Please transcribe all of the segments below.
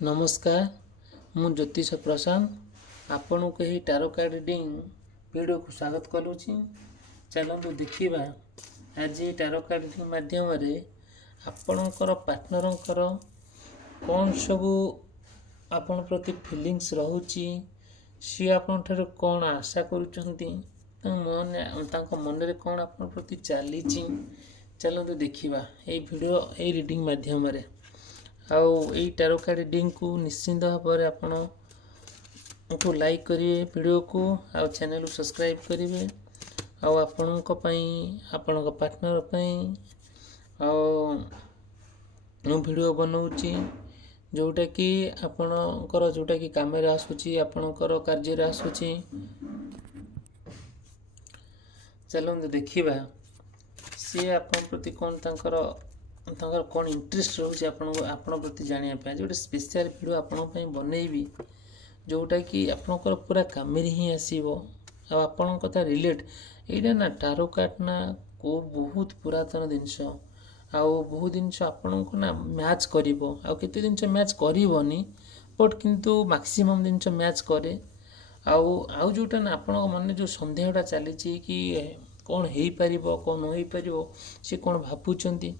नमस्कार मु ज्योतिष प्रशांत आपन को यही टारो कार्ड रीडिंग वीडियो को स्वागत करुँची। चलतु देखा आज टारो कार्ड रीडिंग माध्यम आपणकर पार्टनरंकर कौन सबू आपण प्रति फीलिंग्स रोची सी आपण ठार कौन आशा करुँच मन में कौन आपण प्रति चली। चलतु देखा ये वीडियो ये रीडिंग माध्यम आउ यही टारो कार्ड रीडिंग को निश्चिंत भाव में आपण को लाइक करिए वीडियो को आउ चैनल को सब्सक्राइब करिए आउ आपण पार्टनर वीडियो बनाऊँगी जोटा कि आपणकर जोटा कि काम आसूची आपणकर कार्य आसूची। चलते देखा सी आपण प्रति कौन तांकर कौन इंटरेस्ट रोचे आपण प्रति जानापी जो स्पेशल वीडियो आपण बनईबी जोटा कि आपणकर पूरा काम ही आसो आपण कथा रिलेट यहाँ ना टारो कार्ड ना को बहुत पुरातन जिनस आउ बहुत जिनस आपण को ना मैच कर आते जिनस मैच करनी बट किंतु मैक्सिमम जिनस मैच करे आउ जोटा ना आपण मन जो सन्देहटा चली कि कौन हो पार कौन न हो पार सी कौन भावुंट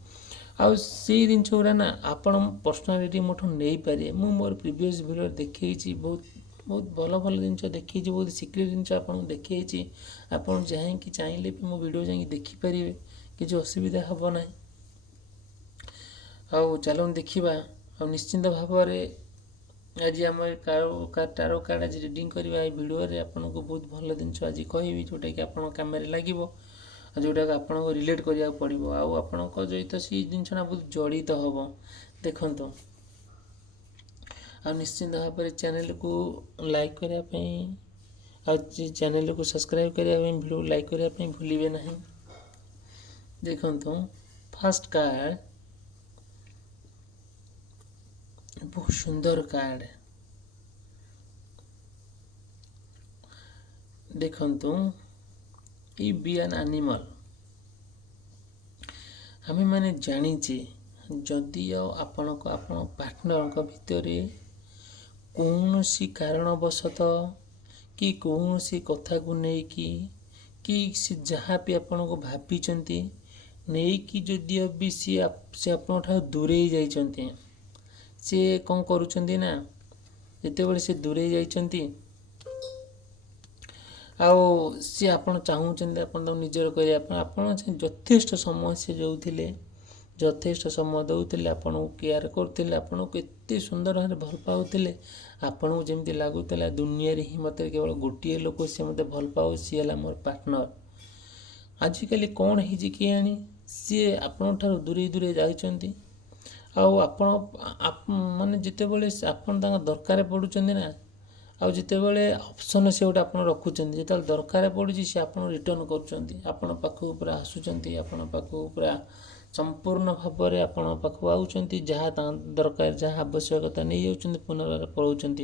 आउ से जिनस गुरा ना आपण पर्सनालीटी मोठू नहीं पारे मु मोर प्रीवियस वीडियो देखी बहुत बहुत भल भल जिनस देखी बहुत सिक्रेट जिनस आपको देखी आपड़ जहाँकि चाहिए भी मो वीडियो जा देखिपारे किसी असुविधा हम ना। आउ चलो देखा आ निश्चिंत भाव आज आम टारो कार्ड आज रिडिंग करवा वीडियो आपन को बहुत भल जिनस आज कहि जोटा कि आप कम लगे जोटा कि आपन को रिलेट करा पड़ो आपण सहित सी जिनस बहुत जड़ित हम देखु आ निश्चिंत भाव में चैनल को लाइक करने चैनल को सब्सक्राइब करने वीडियो लाइक करने भूलिए ना। देखु फर्स्ट कार्ड बहुत सुंदर कार्ड देखंतु ई बी एन एनिमल आम मैंने जानीचे जदि आपण पार्टनर भितर कौन सी कारणवशत कि कौन सी कथा को लेकिन कि जहाँ भी आपण को भाभी नहीं कि जदि भी सी आपण दूरे जाइछन्ते सी कौन करुँच ना जिते सी दूरे जाइछन्ते आउ सी आपण चाहूँ आप निजर करने यथेष्ट समय से जो यथेष्ट समय दौले आपन को केयर करते आपन को एत सुंदर भाव भल पाते आपन को जमी लगुला दुनिया ही मत केवल गोटे लोक सी मत भल पाओ सी है मोर पार्टनर। आजिकल कौन है कि आनी सी आपण दूरे दूरे जाइछन्ती माने जिते बड़े आपन दरकार पड़ुं ना आउ जिते बड़े ऑप्शन से गोटे आप रखुच्च जो दरकार पड़ी सी आप रिटर्न कर पाखक पूरा आसुँच आपण पाखक पूरा संपूर्ण भाव में आपण पाखक आउंट जहाँ दरकार जहाँ आवश्यकता नहीं जाऊँ पुनर्बार पलाउंट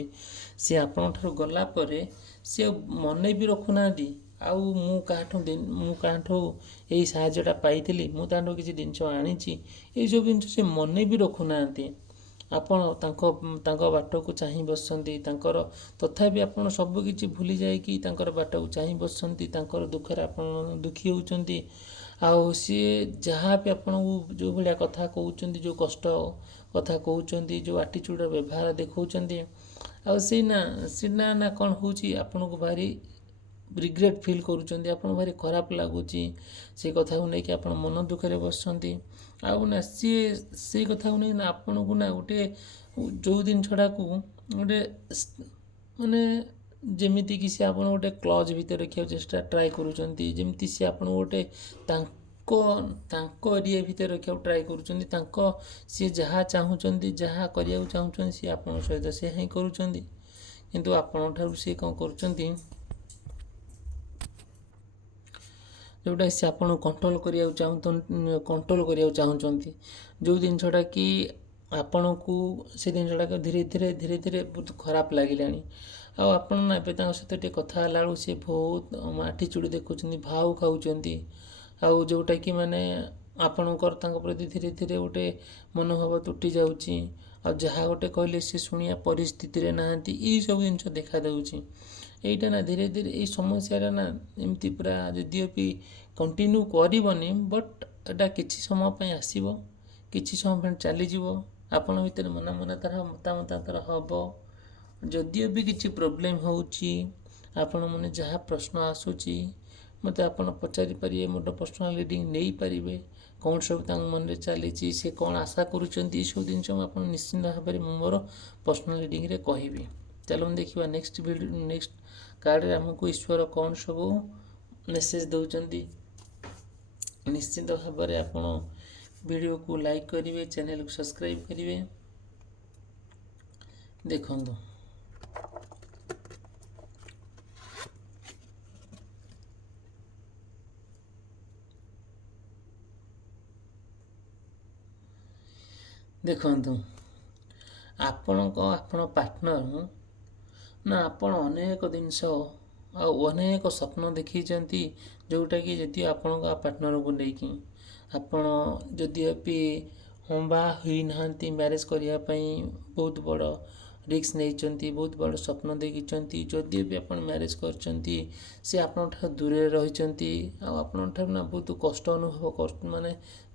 सी आपण गलापर सी मन भी रखुना आउ मुठू यही साहाय्यटा पाई मुझे किसी जिनस आनी ये सब जिन से मन भी रखुना आपण बाट को चाह बसती तथापि आपण सबकि भूली जाकि बाट को चाह बसती दुखर आप दुखी होती आउ सी जहाँ भी आपन को जो भाया कथा कहते जो कष्ट कथा कहते जो आटीट्यूड व्यवहार देखते आना ना कौन होपन को भारी रिग्रेट फील करुँच आपन भारी खराब लगुच से कथा को लेकिन आप मन दुखरे बसती आउ ना सी कथा को लेकिन आपन को ना गोटे जो जिनसटा को गोटे माने जमीती कि सी आप गोटे क्लज भितर रखा चेष्टा ट्राए करुँच सी आप गोटे एरिया भितर रखा ट्राए करुँच सी जहाँ चाहूँगी जहाँ करने चाहूँ सी आप सहित से हाँ करुँच आपण सी कौन कर जोटा से आप कंट्रोल करने चाहूँगी जो जिनसटा कि आपण को से जिनसटा धीरे धीरे धीरे धीरे बहुत खराब लगे आपण ना सहित टे कथा बेलू सी बहुत आटीट्यूड देखुं भाव खाऊँच आउ जोटा कि माने आपणकर प्रति धीरे धीरे गोटे मनोभाव तुटी जाऊँगी ଆଉ ଯାହା ଗୋଟେ କହିଲେ ସେ ଶୁଣିବା ପରିସ୍ଥିତିରେ ନାହାନ୍ତି, ଏଇସବୁ ଜିନିଷ ଦେଖାଦେଉଛି। ଏଇଟା ନା ଧୀରେ ଧୀରେ ଏଇ ସମସ୍ୟାଟା ନା ଏମିତି ପୁରା ଯଦିଓ ବି କଣ୍ଟିନ୍ୟୁ କରିବନି, ବଟ୍ ଏଇଟା କିଛି ସମୟ ପାଇଁ ଆସିବ, କିଛି ସମୟ ପାଇଁ ଚାଲିଯିବ। ଆପଣ ଭିତରେ ମନେ ତାର ମତାମତ ହେବ। ଯଦିଓ ବି କିଛି ପ୍ରୋବ୍ଲେମ୍ ହେଉଛି, ଆପଣ ମାନେ ଯାହା ପ୍ରଶ୍ନ ଆସୁଛି ମୋତେ ଆପଣ ପଚାରିପାରିବେ, ମୋର ପର୍ସନାଲ୍ ରିଡ଼ିଂ ନେଇପାରିବେ। କ'ଣ ସବୁ ତାଙ୍କ ମନରେ ଚାଲିଛି, ସେ କ'ଣ ଆଶା କରୁଛନ୍ତି, ଏସବୁ ଜିନିଷ ମୁଁ ଆପଣ ନିଶ୍ଚିନ୍ତ ଭାବରେ ମୁଁ ମୋର ପର୍ସନାଲ୍ ରିଡ଼ିଂରେ କହିବି। ଚାଲନ୍ତୁ ଦେଖିବା ନେକ୍ସଟ କାର୍ଡ଼ରେ ଆମକୁ ଈଶ୍ୱର କ'ଣ ସବୁ ମେସେଜ୍ ଦେଉଛନ୍ତି। ନିଶ୍ଚିନ୍ତ ଭାବରେ ଆପଣ ଭିଡ଼ିଓକୁ ଲାଇକ୍ କରିବେ, ଚ୍ୟାନେଲକୁ ସବସ୍କ୍ରାଇବ୍ କରିବେ। ଦେଖନ୍ତୁ ଆପଣ ପାର୍ଟନର ନା ଆପଣ ଅନେକ ଜିନିଷ ଆଉ ଅନେକ ସ୍ୱପ୍ନ ଦେଖିଛନ୍ତି, ଯେଉଁଟାକି ଯଦି ଆପଣଙ୍କ ପାର୍ଟନରକୁ ନେଇକି ଆପଣ ଯଦିଓ ବି ବାହା ହୋଇନାହାନ୍ତି, ମ୍ୟାରେଜ୍ କରିବା ପାଇଁ ବହୁତ ବଡ଼ ରିସ୍କ ନେଇଛନ୍ତି, ବହୁତ ବଡ଼ ସ୍ୱପ୍ନ ଦେଖିଛନ୍ତି। ଯଦିଓ ବି ଆପଣ ମ୍ୟାରେଜ୍ କରିଛନ୍ତି, ସେ ଆପଣଙ୍କଠାରୁ ଦୂରରେ ରହିଛନ୍ତି, ଆଉ ଆପଣଙ୍କଠାରୁ ନା ବହୁତ କଷ୍ଟ ଅନୁଭବ ମାନେ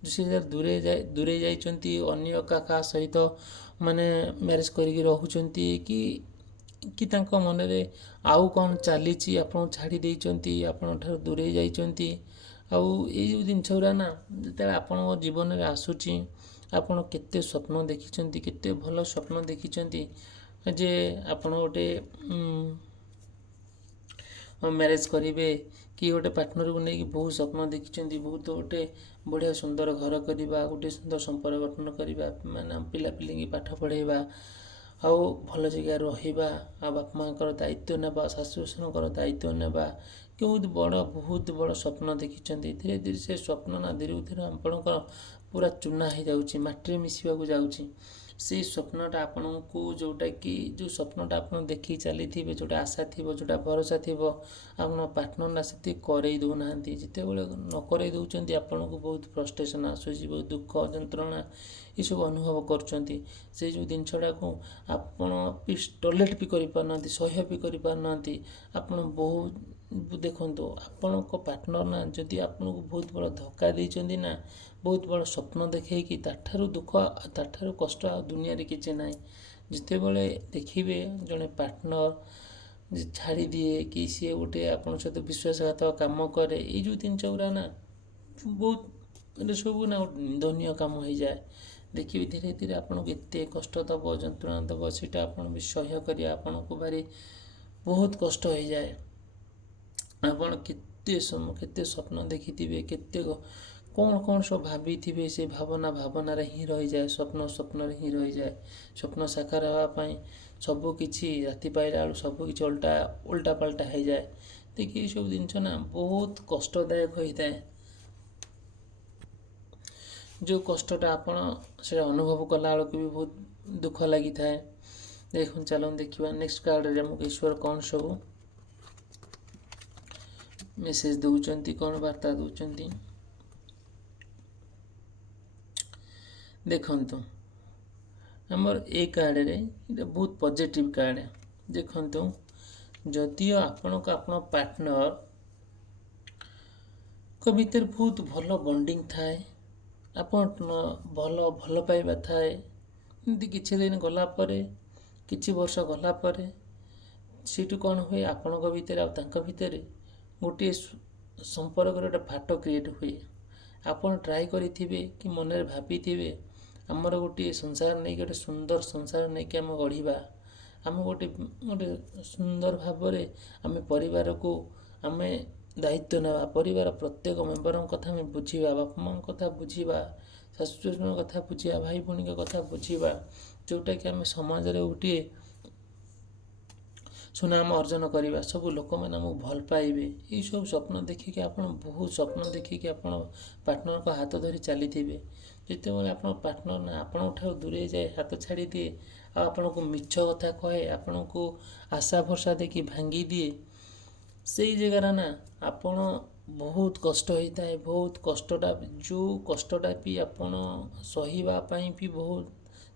ସେ ଦୂରେଇ ଯାଇଛନ୍ତି, ଅନ୍ୟ କାହା ସହିତ ମାନେ ମ୍ୟାରେଜ୍ କରିକି ରହୁଛନ୍ତି, କି ତାଙ୍କ ମନରେ ଆଉ କ'ଣ ଚାଲିଛି, ଆପଣଙ୍କୁ ଛାଡ଼ି ଦେଇଛନ୍ତି, ଆପଣଙ୍କଠାରୁ ଦୂରେଇ ଯାଇଛନ୍ତି। ଆଉ ଏଇ ଯେଉଁ ଜିନିଷ ଗୁଡ଼ା ନା ଯେତେବେଳେ ଆପଣଙ୍କ ଜୀବନରେ ଆସୁଛି, ଆପଣ କେତେ ସ୍ୱପ୍ନ ଦେଖିଛନ୍ତି, କେତେ ଭଲ ସ୍ୱପ୍ନ ଦେଖିଛନ୍ତି ଯେ ଆପଣ ଗୋଟେ ମ୍ୟାରେଜ୍ କରିବେ, କି ଗୋଟେ ପାର୍ଟନରକୁ ନେଇକି ବହୁତ ସ୍ୱପ୍ନ ଦେଖିଛନ୍ତି, ବହୁତ ଗୋଟେ ବଢ଼ିଆ ସୁନ୍ଦର ଘର କରିବା, ଗୋଟେ ସୁନ୍ଦର ସମ୍ପର୍କ ଗଠନ କରିବା, ମାନେ ପିଲାପିଲିକି ପାଠ ପଢ଼ାଇବା, ଆଉ ଭଲ ଜାଗାରେ ରହିବା, ଆଉ ବାପା ମାଆଙ୍କର ଦାୟିତ୍ୱ ନେବା, ଶାଶୁ ଶ୍ୱଶୁରଙ୍କର ଦାୟିତ୍ୱ ନେବା, ବହୁତ ବଡ଼ ସ୍ୱପ୍ନ ଦେଖିଛନ୍ତି। ଧୀରେ ଧୀରେ ସେ ସ୍ୱପ୍ନ ନା ଧୀରେ ଧୀରେ ଆପଣଙ୍କର ପୁରା ଚୂନା ହେଇଯାଉଛି, ମାଟିରେ ମିଶିବାକୁ ଯାଉଛି। ସେଇ ସ୍ୱପ୍ନଟା ଆପଣଙ୍କୁ ଯେଉଁଟାକି ଯେଉଁ ସ୍ୱପ୍ନଟା ଆପଣ ଦେଖି ଚାଲିଥିବେ, ଯେଉଁଟା ଆଶା ଥିବ, ଯେଉଁଟା ଭରସା ଥିବ, ଆପଣ ପାର୍ଟନର ନା ସେତିକି କରେଇ ଦେଉନାହାନ୍ତି। ଯେତେବେଳେ ନ କରେଇ ଦେଉଛନ୍ତି, ଆପଣଙ୍କୁ ବହୁତ ଫ୍ରଷ୍ଟ୍ରେସନ୍ ଆସୁଛି, ବହୁତ ଦୁଃଖ ଯନ୍ତ୍ରଣା ଏସବୁ ଅନୁଭବ କରୁଛନ୍ତି। ସେଇ ଯେଉଁ ଜିନିଷଟାକୁ ଆପଣ ବି ଟଲେଟ୍ ବି କରିପାରୁନାହାନ୍ତି, ସହ୍ୟ ବି କରିପାରୁନାହାନ୍ତି। ଆପଣ ବହୁତ ଦେଖନ୍ତୁ, ଆପଣଙ୍କ ପାର୍ଟନର ନା ଯଦି ଆପଣଙ୍କୁ ବହୁତ ବଡ଼ ଧୋକା ଦେଇଛନ୍ତି ନା, ବହୁତ ବଡ଼ ସ୍ୱପ୍ନ ଦେଖେଇକି, ତାଠାରୁ ଦୁଃଖ, ତାଠାରୁ କଷ୍ଟ ଆଉ ଦୁନିଆରେ କିଛି ନାହିଁ। ଯେତେବେଳେ ଦେଖିବେ ଜଣେ ପାର୍ଟନର ଛାଡ଼ିଦିଏ, କି ସିଏ ଗୋଟେ ଆପଣଙ୍କ ସହିତ ବିଶ୍ୱାସଘାତକ କାମ କରେ, ଏଇ ଯେଉଁ ଜିନିଷ ଗୁଡ଼ା ନା ବହୁତ ଏଟା ସବୁ ନା ନିନ୍ଦନୀୟ କାମ ହେଇଯାଏ। ଦେଖିବେ ଧୀରେ ଧୀରେ ଆପଣଙ୍କୁ ଏତେ କଷ୍ଟ ଦେବ, ଯନ୍ତ୍ରଣା ଦେବ, ସେଇଟା ଆପଣ ବି ସହ୍ୟ କରିବା ଆପଣଙ୍କୁ ଭାରି ବହୁତ କଷ୍ଟ ହେଇଯାଏ। ଆପଣ କେତେ ସ୍ୱପ୍ନ ଦେଖିଥିବେ, କେତେ କ'ଣ ସବୁ ଭାବିଥିବେ, ସେ ଭାବନାରେ ହିଁ ରହିଯାଏ, ସ୍ୱପ୍ନରେ ହିଁ ରହିଯାଏ। ସ୍ୱପ୍ନ ସାକାର ହେବା ପାଇଁ ସବୁକିଛି ରାତି ପାଇଲା ବେଳୁ ସବୁକିଛି ଓଲଟା ପାଲଟା ହେଇଯାଏ। ଦେଖି ଏଇସବୁ ଜିନିଷ ନା ବହୁତ କଷ୍ଟଦାୟକ ହୋଇଥାଏ। ଯେଉଁ କଷ୍ଟଟା ଆପଣ ସେଇଟା ଅନୁଭବ କଲାବେଳକୁ ବି ବହୁତ ଦୁଃଖ ଲାଗିଥାଏ। ଦେଖନ୍ତୁ ଚାଲନ୍ତୁ ଦେଖିବା ନେକ୍ସଟ କାର୍ଡ଼ରେ ଆମକୁ ଈଶ୍ୱର କ'ଣ ସବୁ ମେସେଜ୍ ଦେଉଛନ୍ତି, କ'ଣ ବାର୍ତ୍ତା ଦେଉଛନ୍ତି। ଦେଖନ୍ତୁ ଆମର ଏ କାର୍ଡ଼ରେ ଏଇଟା ବହୁତ ପଜିଟିଭ୍ କାର୍ଡ଼। ଦେଖନ୍ତୁ ଯଦିଓ ଆପଣଙ୍କ ପାର୍ଟନରଙ୍କ ଭିତରେ ବହୁତ ଭଲ ବଣ୍ଡିଙ୍ଗ ଥାଏ, ଆପଣ ଭଲ ପାଇବା ଥାଏ, ଏମିତି କିଛି ଦିନ ଗଲା ପରେ, କିଛି ବର୍ଷ ଗଲା ପରେ ସେଇଠୁ କ'ଣ ହୁଏ, ଆପଣଙ୍କ ଭିତରେ ଆଉ ତାଙ୍କ ଭିତରେ ଗୋଟିଏ ସମ୍ପର୍କରେ ଗୋଟେ ଫାଟ କ୍ରିଏଟ୍ ହୁଏ। ଆପଣ ଟ୍ରାଏ କରିଥିବେ କି ମନରେ ଭାବିଥିବେ, ଆମର ଗୋଟିଏ ସଂସାର ନେଇକି, ଗୋଟେ ସୁନ୍ଦର ସଂସାର ନେଇକି ଆମେ ଗଢ଼ିବା, ଆମେ ଗୋଟେ ସୁନ୍ଦର ଭାବରେ ଆମେ ପରିବାରକୁ ଆମେ ଦାୟିତ୍ୱ ନେବା, ପରିବାର ପ୍ରତ୍ୟେକ ମେମ୍ବରଙ୍କ କଥା ଆମେ ବୁଝିବା, ବାପା ମାଆଙ୍କ କଥା ବୁଝିବା, ଶାଶୁ ଶ୍ୱଶୁରଙ୍କ କଥା ବୁଝିବା, ଭାଇ ଭଉଣୀଙ୍କ କଥା ବୁଝିବା, ଯେଉଁଟାକି ଆମେ ସମାଜରେ ଗୋଟିଏ ସୁନାମ ଅର୍ଜନ କରିବା, ସବୁ ଲୋକମାନେ ଆମକୁ ଭଲ ପାଇବେ। ଏଇସବୁ ସ୍ୱପ୍ନ ଦେଖିକି ଆପଣ ବହୁତ ସ୍ୱପ୍ନ ଦେଖିକି ଆପଣ ପାର୍ଟନରଙ୍କ ହାତ ଧରି ଚାଲିଥିବେ। ଯେତେବେଳେ ଆପଣ ପାର୍ଟନର ନା ଆପଣଙ୍କଠାରୁ ଦୂରେଇ ଯାଏ, ହାତ ଛାଡ଼ିଦିଏ, ଆଉ ଆପଣଙ୍କୁ ମିଛ କଥା କହେ, ଆପଣଙ୍କୁ ଆଶା ଭରସା ଦେଇକି ଭାଙ୍ଗି ଦିଏ, ସେଇ ଜାଗାରେ ନା ଆପଣ ବହୁତ କଷ୍ଟ ହୋଇଥାଏ। ବହୁତ କଷ୍ଟଟା, ଯେଉଁ କଷ୍ଟଟା ବି ଆପଣ ସହିବା ପାଇଁ ବି ବହୁତ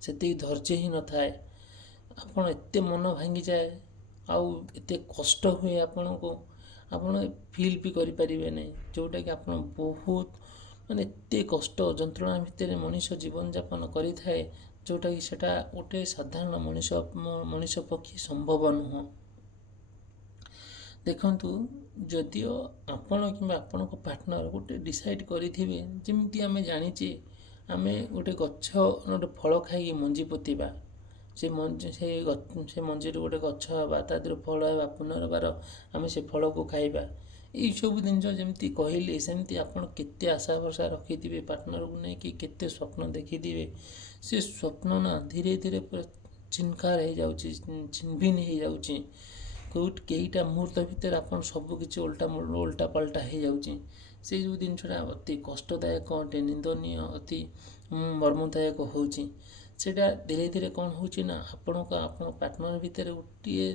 ସେତିକି ଧୈର୍ଯ୍ୟ ହିଁ ନଥାଏ। ଆପଣ ଏତେ ମନ ଭାଙ୍ଗିଯାଏ ଆଉ ଏତେ କଷ୍ଟ ହୁଏ ଆପଣଙ୍କୁ, ଆପଣ ଫିଲ୍ ବି କରିପାରିବେ ନାହିଁ, ଯେଉଁଟାକି ଆପଣ ବହୁତ ମାନେ ଏତେ କଷ୍ଟ ଯନ୍ତ୍ରଣା ଭିତରେ ମଣିଷ ଜୀବନଯାପନ କରିଥାଏ, ଯେଉଁଟାକି ସେଇଟା ଗୋଟେ ସାଧାରଣ ମଣିଷ ପକ୍ଷେ ସମ୍ଭବ ନୁହଁ। ଦେଖନ୍ତୁ, ଯଦିଓ ଆପଣ କିମ୍ବା ଆପଣଙ୍କ ପାର୍ଟନର ଗୋଟେ ଡିସାଇଡ଼୍ କରିଥିବେ, ଯେମିତି ଆମେ ଜାଣିଛେ ଆମେ ଗୋଟେ ଗଛ ଗୋଟେ ଫଳ ଖାଇକି ମଞ୍ଜି ପୋତିବା, ସେ ମଞ୍ଜିରୁ ଗୋଟେ ଗଛ ହେବା, ତା ଦେହରୁ ଫଳ ହେବା, ପୁନର୍ବାର ଆମେ ସେ ଫଳକୁ ଖାଇବା। ଏଇସବୁ ଜିନିଷ ଯେମିତି କହିଲେ, ସେମିତି ଆପଣ କେତେ ଆଶା ଭରସା ରଖିଥିବେ ପାର୍ଟନରକୁ ନେଇକି, କେତେ ସ୍ୱପ୍ନ ଦେଖିଥିବେ, ସେ ସ୍ୱପ୍ନ ନା ଧୀରେ ଧୀରେ ପୁରା ଛିନକାର ହେଇଯାଉଛି, ଛିନଭିନ ହେଇଯାଉଛି। କେଇଟା ମୁହୂର୍ତ୍ତ ଭିତରେ ଆପଣ ସବୁକିଛି ଓଲଟା ପାଲଟା ହେଇଯାଉଛି। ସେଇ ଯେଉଁ ଜିନିଷଟା ଅତି କଷ୍ଟଦାୟକ, ଅତି ନିନ୍ଦନୀୟ, ଅତି ମର୍ମଦାୟକ ହେଉଛି, ସେଇଟା ଧୀରେ ଧୀରେ କ'ଣ ହେଉଛି ନା ଆପଣ ପାର୍ଟନର ଭିତରେ ଗୋଟିଏ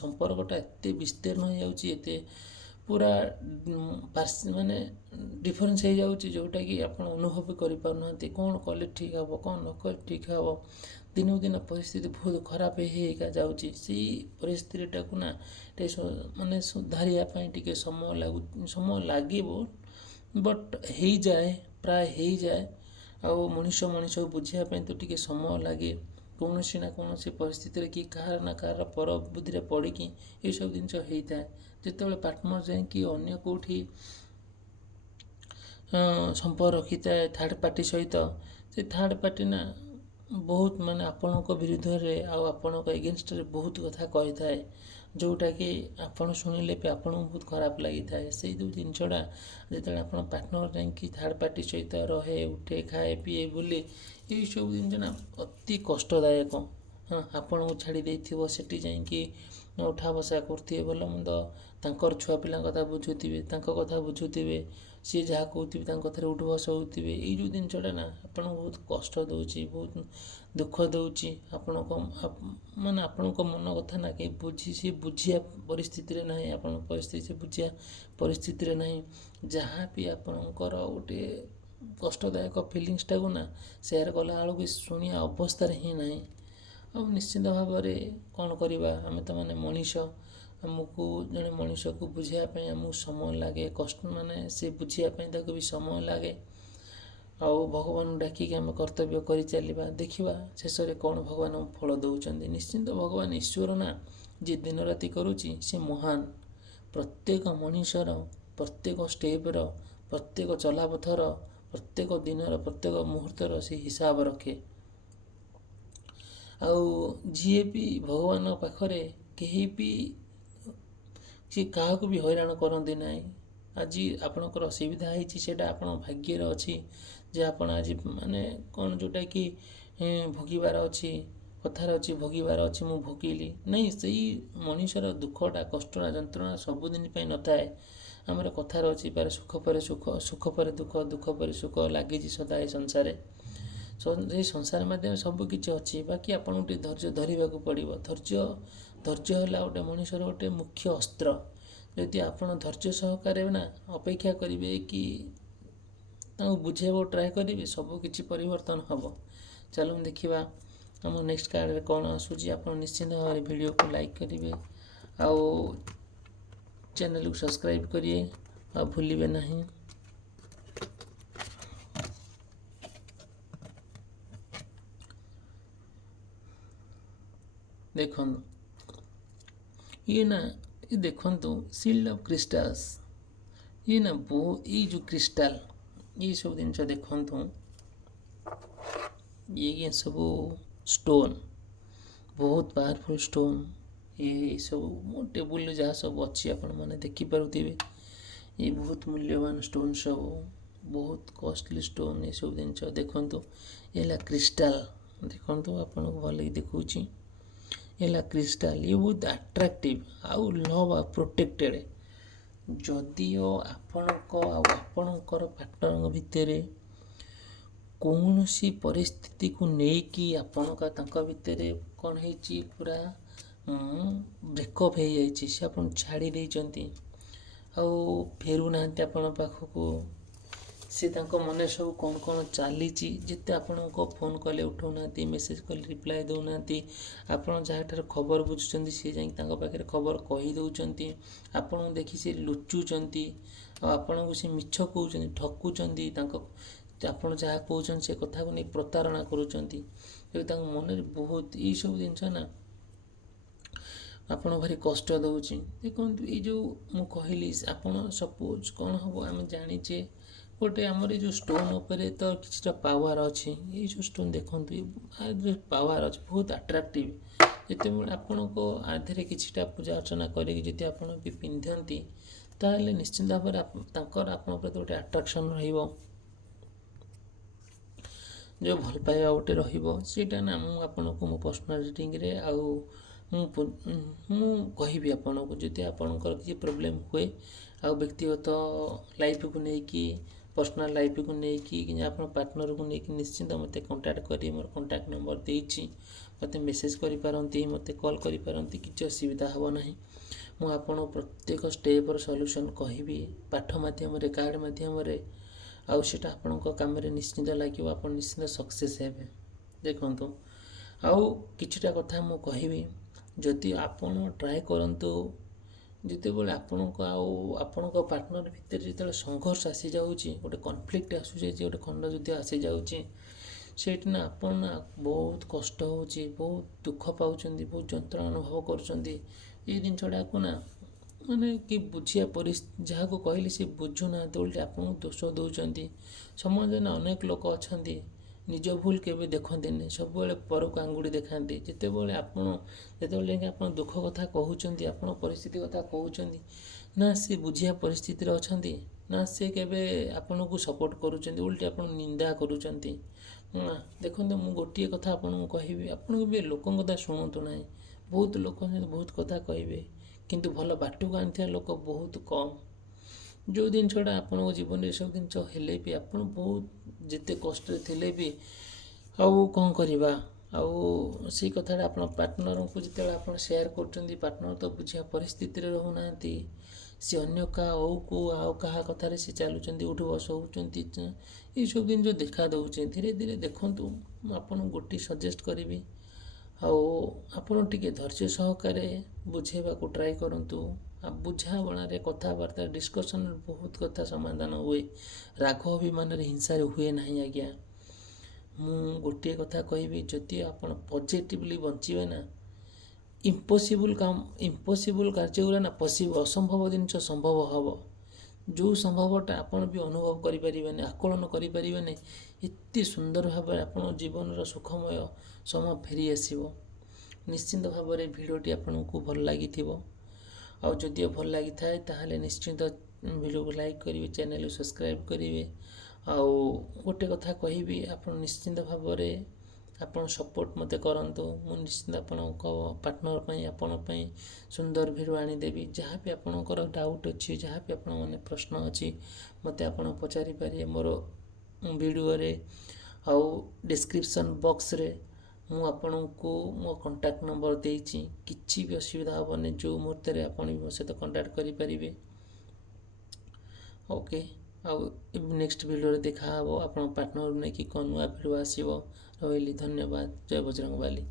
ସମ୍ପର୍କଟା ଏତେ ବିସ୍ତୀର୍ଣ୍ଣ ହେଇଯାଉଛି, ଏତେ ପୁରା ମାନେ ଡିଫରେନ୍ସ ହେଇଯାଉଛି, ଯେଉଁଟାକି ଆପଣ ଅନୁଭବ କରିପାରୁନାହାନ୍ତି କ'ଣ କଲେ ଠିକ୍ ହେବ, କ'ଣ ନ କଲେ ଠିକ୍ ହେବ। ଦିନକୁ ଦିନ ପରିସ୍ଥିତି ବହୁତ ଖରାପ ହେଇକା ଯାଉଛି। ସେଇ ପରିସ୍ଥିତିଟାକୁ ନା ମାନେ ସୁଧାରିବା ପାଇଁ ଟିକେ ସମୟ ଲାଗିବ, ବଟ୍ ହେଇଯାଏ, ପ୍ରାୟ ହେଇଯାଏ। ଆଉ ମଣିଷକୁ ବୁଝିବା ପାଇଁ ତ ଟିକେ ସମୟ ଲାଗେ। କୌଣସି ନା କୌଣସି ପରିସ୍ଥିତିରେ କି କାହାର ନା କାହାର ପର ବୁଦ୍ଧିରେ ପଡ଼ିକି ଏଇସବୁ ଜିନିଷ ହେଇଥାଏ। ଯେତେବେଳେ ପାର୍ଟନର ଯାଇକି ଅନ୍ୟ କେଉଁଠି ସମ୍ପର୍କ ରଖିଥାଏ ଥାର୍ଡ଼ ପାର୍ଟି ସହିତ, ସେ ଥାର୍ଡ଼ ପାର୍ଟି ନା ବହୁତ ମାନେ ଆପଣଙ୍କ ବିରୁଦ୍ଧରେ ଆଉ ଆପଣଙ୍କ ଏଗେନଷ୍ଟରେ ବହୁତ କଥା କହିଥାଏ, ଯେଉଁଟାକି ଆପଣ ଶୁଣିଲେ ବି ଆପଣଙ୍କୁ ବହୁତ ଖରାପ ଲାଗିଥାଏ। ସେଇ ଯେଉଁ ଜିନିଷଟା ଯେତେବେଳେ ଆପଣ ପାର୍ଟନର ଯାଇକି ଥାର୍ଡ଼ ପାର୍ଟି ସହିତ ରହେ, ଉଠେ, ଖାଏ, ପିଏ, ବୁଲେ, ଏଇସବୁ ଜିନିଷ ନା ଅତି କଷ୍ଟଦାୟକ। ଆପଣଙ୍କୁ ଛାଡ଼ି ଦେଇଥିବ, ସେଠି ଯାଇକି ଉଠା ବସା କରୁଥିବେ, ଭଲ ମନ୍ଦ ତାଙ୍କର ଛୁଆ ପିଲାଙ୍କ କଥା ବୁଝୁଥିବେ, ତାଙ୍କ କଥା ବୁଝୁଥିବେ, ସିଏ ଯାହା କହୁଥିବେ ତାଙ୍କ କଥାରେ ଉଠ ବସ ହେଉଥିବେ। ଏଇ ଯେଉଁ ଜିନିଷଟା ନା ଆପଣଙ୍କୁ ବହୁତ କଷ୍ଟ ଦେଉଛି, ବହୁତ ଦୁଃଖ ଦେଉଛି। ଆପଣଙ୍କ ମନ କଥା ନା କେହି ବୁଝିବା ପରିସ୍ଥିତିରେ ନାହିଁ, ଆପଣଙ୍କ ପରିସ୍ଥିତି ବୁଝିବା ପରିସ୍ଥିତିରେ ନାହିଁ। ଯାହା ବି ଆପଣଙ୍କର ଗୋଟେ କଷ୍ଟଦାୟକ ଫିଲିଙ୍ଗସଟାକୁ ନା ସେୟାର କଲାବେଳକୁ ଶୁଣିବା ଅବସ୍ଥାରେ ହିଁ ନାହିଁ। ଆଉ ନିଶ୍ଚିନ୍ତ ଭାବରେ କ'ଣ କରିବା, ଆମେ ତ ମାନେ ମଣିଷ, ଆମକୁ ଜଣେ ମଣିଷକୁ ବୁଝିବା ପାଇଁ ଆମକୁ ସମୟ ଲାଗେ, ମାନେ ସେ ବୁଝିବା ପାଇଁ ତାକୁ ବି ସମୟ ଲାଗେ। ଆଉ ଭଗବାନଙ୍କୁ ଡାକିକି ଆମେ କର୍ତ୍ତବ୍ୟ କରିଚାଲିବା, ଦେଖିବା ଶେଷରେ କ'ଣ ଭଗବାନ ଫଳ ଦେଉଛନ୍ତି। ନିଶ୍ଚିନ୍ତ ଭଗବାନ ଈଶ୍ୱର ନା, ଯିଏ ଦିନ ରାତି କରୁଛି ସେ ମହାନ। ପ୍ରତ୍ୟେକ ମଣିଷର ପ୍ରତ୍ୟେକ ଷ୍ଟେପ୍ର, ପ୍ରତ୍ୟେକ ଚଲାପଥର, ପ୍ରତ୍ୟେକ ଦିନର ପ୍ରତ୍ୟେକ ମୁହୂର୍ତ୍ତର ସେ ହିସାବ ରଖେ। ଆଉ ଯିଏ ବି ଭଗବାନଙ୍କ ପାଖରେ କେହି ବି ସିଏ କାହାକୁ ବି ହଇରାଣ କରନ୍ତି ନାହିଁ। ଆଜି ଆପଣଙ୍କର ଅସୁବିଧା ହେଇଛି, ସେଇଟା ଆପଣ ଭାଗ୍ୟରେ ଅଛି ଯେ ଆପଣ ଆଜି ମାନେ କ'ଣ ଯେଉଁଟାକି ଭୋଗିବାର ଅଛି, କଥାରେ ଅଛି ଭୋଗିବାର ଅଛି, ମୁଁ ଭୋଗିଲି ନାହିଁ। ସେଇ ମଣିଷର ଦୁଃଖଟା, କଷ୍ଟଟା, ଯନ୍ତ୍ରଣା ସବୁଦିନ ପାଇଁ ନଥାଏ। ଆମର କଥାରେ ଅଛି ପାରେ ସୁଖ ପରେ ସୁଖ, ସୁଖ ପରେ ଦୁଃଖ, ଦୁଃଖ ପରେ ସୁଖ ଲାଗିଛି ସଦା ଏ ସଂସାରେ। ସେଇ ସଂସାର ମାଧ୍ୟମରେ ସବୁ କିଛି ଅଛି, ବାକି ଆପଣଙ୍କୁ ଟିକେ ଧୈର୍ଯ୍ୟ ଧରିବାକୁ ପଡ଼ିବ। ଧୈର୍ଯ୍ୟ ହେଲା ଗୋଟେ ମଣିଷର ଗୋଟେ ମୁଖ୍ୟ ଅସ୍ତ୍ର। ଯଦି ଆପଣ ଧୈର୍ଯ୍ୟ ସହକାରେ ନା ଅପେକ୍ଷା କରିବେ କି ତାଙ୍କୁ ବୁଝେଇବାକୁ ଟ୍ରାଏ କରିବେ, ସବୁ କିଛି ପରିବର୍ତ୍ତନ ହେବ। ଚାଲନ୍ତୁ ଦେଖିବା ଆମ ନେକ୍ସଟ କାର୍ଡ଼ରେ କ'ଣ ଆସୁଛି। ଆପଣ ନିଶ୍ଚିନ୍ତ ଭାବରେ ଭିଡ଼ିଓକୁ ଲାଇକ୍ କରିବେ ଆଉ ଚ୍ୟାନେଲକୁ ସବସ୍କ୍ରାଇବ୍ କରିବେ ଆଉ ଭୁଲିବେ ନାହିଁ। ଦେଖନ୍ତୁ ଇଏ ଦେଖନ୍ତୁ ସିଲ୍ଡ ଅଫ୍ କ୍ରିଷ୍ଟାଲ୍ସ, ଇଏ ନା ଏଇ ଯେଉଁ କ୍ରିଷ୍ଟାଲ, ଏଇସବୁ ଜିନିଷ ଦେଖନ୍ତୁ, ଇଏ ସବୁ ଷ୍ଟୋନ୍, ବହୁତ ପାୱାରଫୁଲ୍ ଷ୍ଟୋନ୍। ଏସବୁ ମୋ ଟେବୁଲରେ ଯାହା ସବୁ ଅଛି ଆପଣମାନେ ଦେଖିପାରୁଥିବେ, ଏ ବହୁତ ମୂଲ୍ୟବାନ ଷ୍ଟୋନ୍, ସବୁ ବହୁତ କଷ୍ଟଲି ଷ୍ଟୋନ୍। ଏସବୁ ଜିନିଷ ଦେଖନ୍ତୁ, ଏ ହେଲା କ୍ରିଷ୍ଟାଲ। ଦେଖନ୍ତୁ ଆପଣଙ୍କୁ ଭଲକି ଦେଖାଉଛି, ହେଲା କ୍ରିଷ୍ଟାଲ। ଇଏ ବହୁତ ଆଟ୍ରାକ୍ଟିଭ୍ ଆଉ ଲଭ୍ ଆଉ ପ୍ରୋଟେକ୍ଟେଡ଼୍। ଯଦିଓ ଆପଣଙ୍କର ପାର୍ଟନରଙ୍କ ଭିତରେ କୌଣସି ପରିସ୍ଥିତିକୁ ନେଇକି ତାଙ୍କ ଭିତରେ କ'ଣ ହେଇଛି, ପୁରା ବ୍ରେକଅପ୍ ହେଇଯାଇଛି, ସେ ଆପଣଙ୍କୁ ଛାଡ଼ି ଦେଇଛନ୍ତି ଆଉ ଫେରୁନାହାନ୍ତି ଆପଣଙ୍କ ପାଖକୁ, ସେ ତାଙ୍କ ମନରେ ସବୁ କ'ଣ ଚାଲିଛି, ଯେତେ ଆପଣଙ୍କ ଫୋନ୍ କଲେ ଉଠାଉନାହାନ୍ତି, ମେସେଜ୍ କଲେ ରିପ୍ଲାଏ ଦେଉନାହାନ୍ତି, ଆପଣ ଯାହାଠାରୁ ଖବର ବୁଝୁଛନ୍ତି ସେ ଯାଇକି ତାଙ୍କ ପାଖରେ ଖବର କହିଦେଉଛନ୍ତି, ଆପଣଙ୍କୁ ଦେଖି ସେ ଲୁଚୁଛନ୍ତି, ଆଉ ଆପଣଙ୍କୁ ସେ ମିଛ କହୁଛନ୍ତି, ଠକୁଛନ୍ତି, ଆପଣ ଯାହା କହୁଛନ୍ତି ସେ କଥାକୁ ନେଇ ପ୍ରତାରଣା କରୁଛନ୍ତି। ତେବେ ତାଙ୍କ ମନରେ ବହୁତ ଏଇସବୁ ଜିନିଷ ନା ଆପଣ ଭାରି କଷ୍ଟ ଦେଉଛି। ଦେଖନ୍ତୁ, ଏଇ ଯେଉଁ ମୁଁ କହିଲି, ଆପଣ ସପୋଜ୍ କ'ଣ ହେବ ଆମେ ଜାଣିଛେ, ଗୋଟେ ଆମର ଏଇ ଯେଉଁ ଷ୍ଟୋନ୍ ଉପରେ ତ କିଛିଟା ପାୱାର ଅଛି। ଏଇ ଯେଉଁ ଷ୍ଟୋନ୍ ଦେଖନ୍ତୁ, ପାୱାର ଅଛି, ବହୁତ ଆଟ୍ରାକ୍ଟିଭ୍। ଯେତେବେଳେ ଆପଣଙ୍କ ଆଧିରେ କିଛିଟା ପୂଜା ଅର୍ଚ୍ଚନା କରିକି ଯଦି ଆପଣ ବି ପିନ୍ଧନ୍ତି, ତାହେଲେ ନିଶ୍ଚିନ୍ତ ଭାବରେ ତାଙ୍କର ଆପଣଙ୍କ ପ୍ରତି ଗୋଟେ ଆଟ୍ରାକ୍ସନ୍ ରହିବ, ଯେଉଁ ଭଲ ପାଇବା ଗୋଟେ ରହିବ। ସେଇଟା ନା ମୁଁ ଆପଣଙ୍କୁ ମୋ ପର୍ସନାଲ୍ ରିଡ଼ିଂରେ ଆଉ ମୁଁ କହିବି ଆପଣଙ୍କୁ, ଯଦି ଆପଣଙ୍କର କିଛି ପ୍ରୋବ୍ଲେମ୍ ହୁଏ ଆଉ ବ୍ୟକ୍ତିଗତ ଲାଇଫ୍କୁ ନେଇକି, ପର୍ସନାଲ୍ ଲାଇଫ୍କୁ ନେଇକି, କି ଆପଣ ପାର୍ଟନର୍କୁ ନେଇକି, ନିଶ୍ଚିନ୍ତ ମୋତେ କଣ୍ଟାକ୍ଟ କରି, ମୋର କଣ୍ଟାକ୍ଟ ନମ୍ବର ଦେଇଛି, ମୋତେ ମେସେଜ୍ କରିପାରନ୍ତି, ମୋତେ କଲ୍ କରିପାରନ୍ତି, କିଛି ଅସୁବିଧା ହେବ ନାହିଁ। ମୁଁ ଆପଣଙ୍କୁ ପ୍ରତ୍ୟେକ ଷ୍ଟେପ୍ର ସଲ୍ୟୁସନ୍ କହିବି, ପାଠ ମାଧ୍ୟମରେ, କାର୍ଡ଼ ମାଧ୍ୟମରେ, ଆଉ ସେଇଟା ଆପଣଙ୍କ କାମରେ ନିଶ୍ଚିନ୍ତ ଲାଗିବ, ଆପଣ ନିଶ୍ଚିନ୍ତ ସକ୍ସେସ୍ ହେବେ। ଦେଖନ୍ତୁ, ଆଉ କିଛିଟା କଥା ମୁଁ କହିବି, ଯଦି ଆପଣ ଟ୍ରାଏ କରନ୍ତୁ, ଯେତେବେଳେ ଆପଣଙ୍କ ଆଉ ଆପଣଙ୍କ ପାର୍ଟନର୍ ଭିତରେ ଯେତେବେଳେ ସଂଘର୍ଷ ଆସିଯାଉଛି, ଗୋଟେ କନଫ୍ଲିକ୍ଟ ଆସୁଯାଇଛି, ଗୋଟେ ଖଣ୍ଡଯୁଦ୍ଧ ଆସିଯାଉଛି, ସେଇଠି ନା ଆପଣ ନା ବହୁତ କଷ୍ଟ ହେଉଛି, ବହୁତ ଦୁଃଖ ପାଉଛନ୍ତି, ବହୁତ ଯନ୍ତ୍ରଣା ଅନୁଭବ କରୁଛନ୍ତି। ଏଇ ଜିନିଷଟାକୁ ନା ମାନେ କି ବୁଝିବା ଯାହାକୁ କହିଲେ ସେ ବୁଝୁନାହାନ୍ତି, ଓଲଟି ଆପଣଙ୍କୁ ଦୋଷ ଦେଉଛନ୍ତି। ସମାଜରେ ନା ଅନେକ ଲୋକ ଅଛନ୍ତି, ନିଜ ଭୁଲ କେବେ ଦେଖନ୍ତିନି, ସବୁବେଳେ ପରକୁ ଆଙ୍ଗୁଳି ଦେଖାନ୍ତି। ଯେତେବେଳେ ଯାଇକି ଆପଣ ଦୁଃଖ କଥା କହୁଛନ୍ତି, ଆପଣ ପରିସ୍ଥିତି କଥା କହୁଛନ୍ତି, ନା ସେ ବୁଝିବା ପରିସ୍ଥିତିରେ ଅଛନ୍ତି, ନା ସେ କେବେ ଆପଣଙ୍କୁ ସପୋର୍ଟ କରୁଛନ୍ତି, ଓଲଟି ଆପଣ ନିନ୍ଦା କରୁଛନ୍ତି। ଦେଖନ୍ତୁ, ମୁଁ ଗୋଟିଏ କଥା ଆପଣଙ୍କୁ କହିବି, ଆପଣଙ୍କୁ ବି ଲୋକଙ୍କ କଥା ଶୁଣନ୍ତୁ ନାହିଁ। ବହୁତ ଲୋକ ଅଛନ୍ତି, ବହୁତ କଥା କହିବେ, କିନ୍ତୁ ଭଲ ବାଟକୁ ଆଣିଥିବା ଲୋକ ବହୁତ କମ୍। ଯେଉଁ ଜିନିଷଟା ଆପଣଙ୍କ ଜୀବନରେ ଏସବୁ ଜିନିଷ ହେଲେ ବି ଆପଣ ବହୁତ ଯେତେ କଷ୍ଟରେ ଥିଲେ ବି ଆଉ କ'ଣ କରିବା, ଆଉ ସେଇ କଥାଟା ଆପଣ ପାର୍ଟନରଙ୍କୁ ଯେତେବେଳେ ଆପଣ ସେୟାର କରୁଛନ୍ତି, ପାର୍ଟନର ତ ବୁଝିବା ପରିସ୍ଥିତିରେ ରହୁନାହାନ୍ତି, ସେ ଅନ୍ୟ ଆଉ କାହା କଥାରେ ସେ ଚାଲୁଛନ୍ତି, ଉଠୁ ବସ ହେଉଛନ୍ତି। ଏଇସବୁ ଜିନିଷ ଦେଖା ଦେଉଛି। ଧୀରେ ଧୀରେ ଦେଖନ୍ତୁ, ମୁଁ ଆପଣଙ୍କୁ ଗୋଟିଏ ସଜେଷ୍ଟ କରିବି, ଆଉ ଆପଣ ଟିକେ ଧୈର୍ଯ୍ୟ ସହକାରେ ବୁଝେଇବାକୁ ଟ୍ରାଏ କରନ୍ତୁ। ଆଉ ବୁଝାବଣାରେ, କଥାବାର୍ତ୍ତା, ଡିସ୍କସନ୍ରେ ବହୁତ କଥା ସମାଧାନ ହୁଏ। ରାଗ ଅଭିମାନରେ, ହିଂସାରେ ହୁଏ ନାହିଁ ଆଜ୍ଞା। ମୁଁ ଗୋଟିଏ କଥା କହିବି, ଯଦି ଆପଣ ପଜିଟିଭଲି ବଞ୍ଚିବେ ନା, ଇମ୍ପସିବୁଲ୍ କାର୍ଯ୍ୟଗୁଡ଼ା ନା ପସିବଲ୍, ଅସମ୍ଭବ ଜିନିଷ ସମ୍ଭବ ହେବ। ଯେଉଁ ସମ୍ଭବଟା ଆପଣ ବି ଅନୁଭବ କରିପାରିବେନି, ଆକଳନ କରିପାରିବେନି, ଏତେ ସୁନ୍ଦର ଭାବରେ ଆପଣଙ୍କ ଜୀବନର ସୁଖମୟ ସମୟ ଫେରି ଆସିବ। ନିଶ୍ଚିନ୍ତ ଭାବରେ ଭିଡ଼ିଓଟି ଆପଣଙ୍କୁ ଭଲ ଲାଗିଥିବ, ଆଉ ଯଦିଓ ଭଲ ଲାଗିଥାଏ ତାହେଲେ ନିଶ୍ଚିନ୍ତ ଭିଡ଼ିଓକୁ ଲାଇକ୍ କରିବେ, ଚ୍ୟାନେଲକୁ ସବସ୍କ୍ରାଇବ୍ କରିବେ। ଆଉ ଗୋଟେ କଥା କହିବି, ଆପଣ ନିଶ୍ଚିନ୍ତ ଭାବରେ ଆପଣ ସପୋର୍ଟ ମୋତେ କରନ୍ତୁ। ମୁଁ ନିଶ୍ଚିନ୍ତ ଆପଣଙ୍କ ପାର୍ଟନର୍ ପାଇଁ, ଆପଣଙ୍କ ପାଇଁ ସୁନ୍ଦର ଭିଡ଼ିଓ ଆଣିଦେବି। ଯାହା ବି ଆପଣଙ୍କର ଡାଉଟ୍ ଅଛି, ଯାହା ବି ଆପଣଙ୍କ ମନେ ପ୍ରଶ୍ନ ଅଛି, ମୋତେ ଆପଣ ପଚାରିପାରିବେ ମୋର ଭିଡ଼ିଓରେ, ଆଉ ଡିସ୍କ୍ରିପ୍ସନ୍ ବକ୍ସରେ ମୁଁ ଆପଣଙ୍କୁ ମୋ କଣ୍ଟାକ୍ଟ ନମ୍ବର ଦେଇଛି। କିଛି ବି ଅସୁବିଧା ହେବନି, ଯେଉଁ ମୁହୂର୍ତ୍ତରେ ଆପଣ ବି ମୋ ସହିତ କଣ୍ଟାକ୍ଟ କରିପାରିବେ। ଓକେ, ଆଉ ନେକ୍ସଟ ଭିଡ଼ିଓରେ ଦେଖାହେବ। ଆପଣଙ୍କ ପାର୍ଟନରକୁ ନେଇକି କ'ଣ ନୂଆ ଭିଡ଼ିଓ ଆସିବ। ରହିଲି, ଧନ୍ୟବାଦ। ଜୟ ବଜରଙ୍ଗବାଲି।